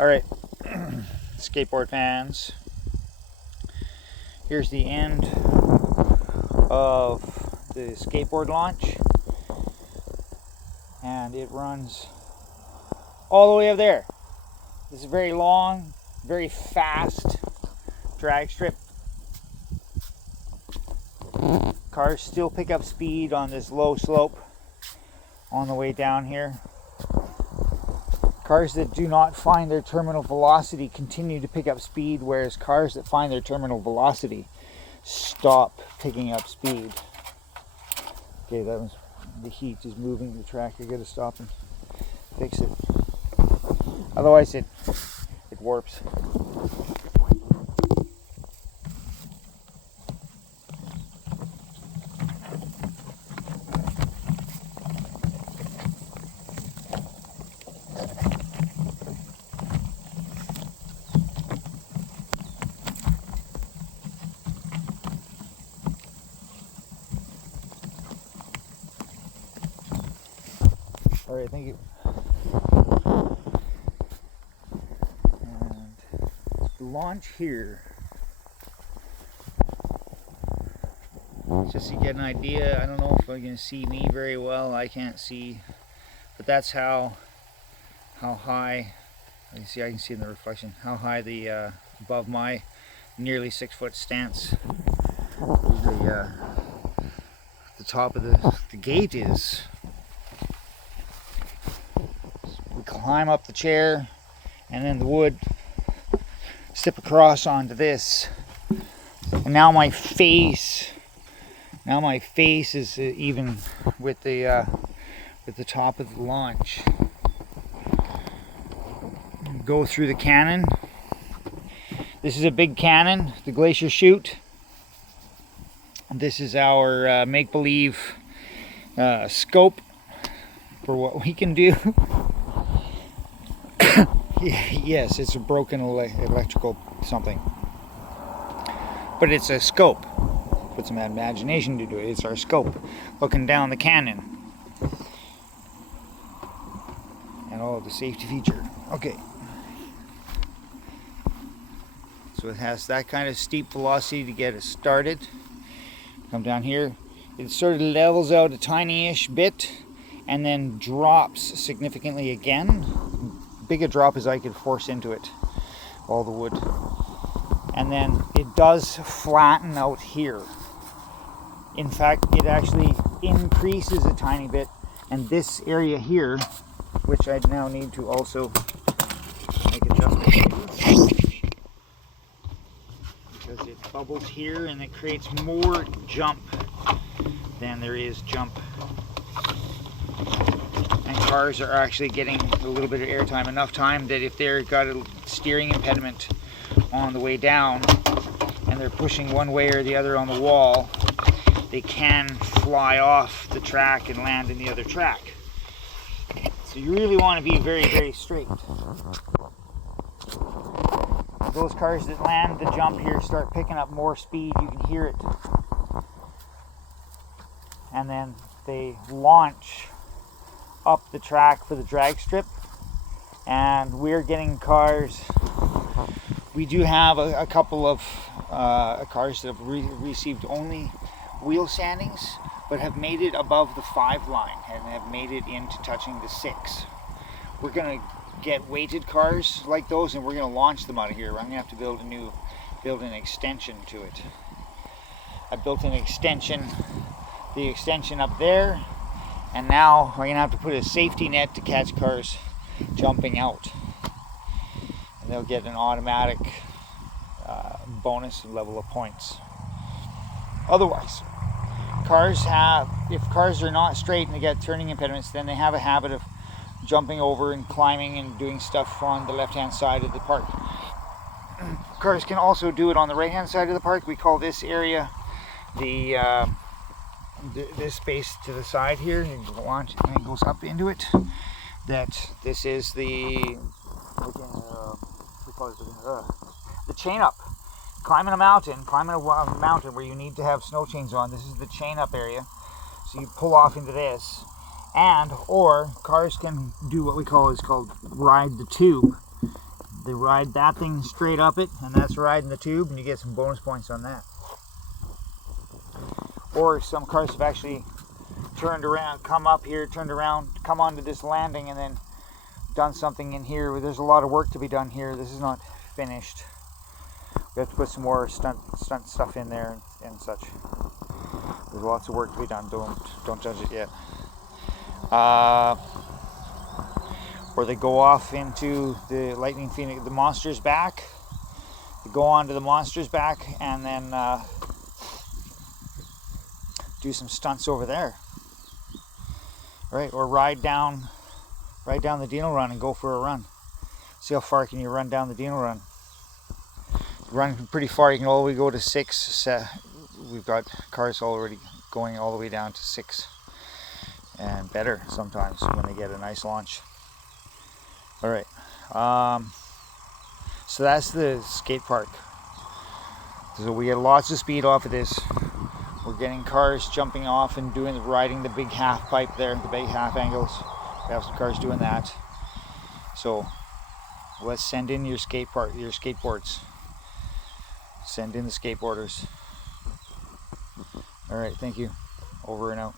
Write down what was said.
Alright, skateboard fans, here's the end of the skateboard launch, and it runs all the way up there. This is a very long, very fast drag strip. Cars still pick up speed on this low slope on the way down here. Cars that do not find their terminal velocity continue to pick up speed, whereas cars that find their terminal velocity stop picking up speed. Okay, that was the heat is moving the track. I gotta stop and fix it. Otherwise it warps. All right, thank you. And the launch here, just to get an idea. I don't know if you're going to see me very well. I can't see, but that's how high. You see, I can see in the reflection how high the above my nearly 6-foot stance the top of the gate is. Climb up the chair and then the wood, step across onto this, and now my face is even with the top of the launch. Go through the cannon. This is a big cannon, the Glacier Chute. This is our make-believe scope for what we can do. Yes, it's a broken electrical something, but it's a scope. Put some imagination to do it. It's our scope looking down the canyon and all of the safety feature. Okay, so it has that kind of steep velocity to get it started. Come down here, it sort of levels out a tiny-ish bit and then drops significantly again. Big a drop as I could force into it, all the wood. And then it does flatten out here. In fact, it actually increases a tiny bit, and this area here, which I now need to also make adjustments to, because it bubbles here and it creates more jump than there is jump. And cars are actually getting a little bit of airtime, enough time that if they've got a steering impediment on the way down and they're pushing one way or the other on the wall, they can fly off the track and land in the other track. So you really want to be very, very straight. Those cars that land the jump here start picking up more speed. You can hear it. And then they launch up the track for the drag strip, and we're getting cars. We do have a couple of cars that have received only wheel sandings, but have made it above the 5 line and have made it into touching the 6. We're going to get weighted cars like those, and we're going to launch them out of here. I'm going to have to build an extension to it. I built an extension, the extension up there. And now we're going to have to put a safety net to catch cars jumping out. And they'll get an automatic bonus level of points. Otherwise, if cars are not straight and they get turning impediments, then they have a habit of jumping over and climbing and doing stuff on the left-hand side of the park. Cars can also do it on the right-hand side of the park. We call this area this space to the side here, and you launch and it goes up into it. That this is the chain up. Climbing a mountain where you need to have snow chains on. This is the chain up area. So you pull off into this, or cars can do what we call ride the tube. they ride that thing straight up it, and that's riding the tube, and you get some bonus points on that. Or some cars have actually turned around, come up here, turned around, come onto this landing, and then done something in here. There's a lot of work to be done here. This is not finished. We have to put some more stunt stuff in there and such. There's lots of work to be done. Don't judge it yet. Or they go off into the Lightning Phoenix, the Monster's back. They go on to the Monster's back and then do some stunts over there. Right? Or ride down the Dino Run and go for a run. See how far can you run down the Dino Run. Run pretty far. You can all the way go to 6. We've got cars already going all the way down to 6 and better sometimes when they get a nice launch. All right, so that's the skate park. So we get lots of speed off of this. We're getting cars jumping off and riding the big half pipe there, the big half angles. We have some cars doing that. So let's send in your skateboards. Send in the skateboarders. All right, thank you. Over and out.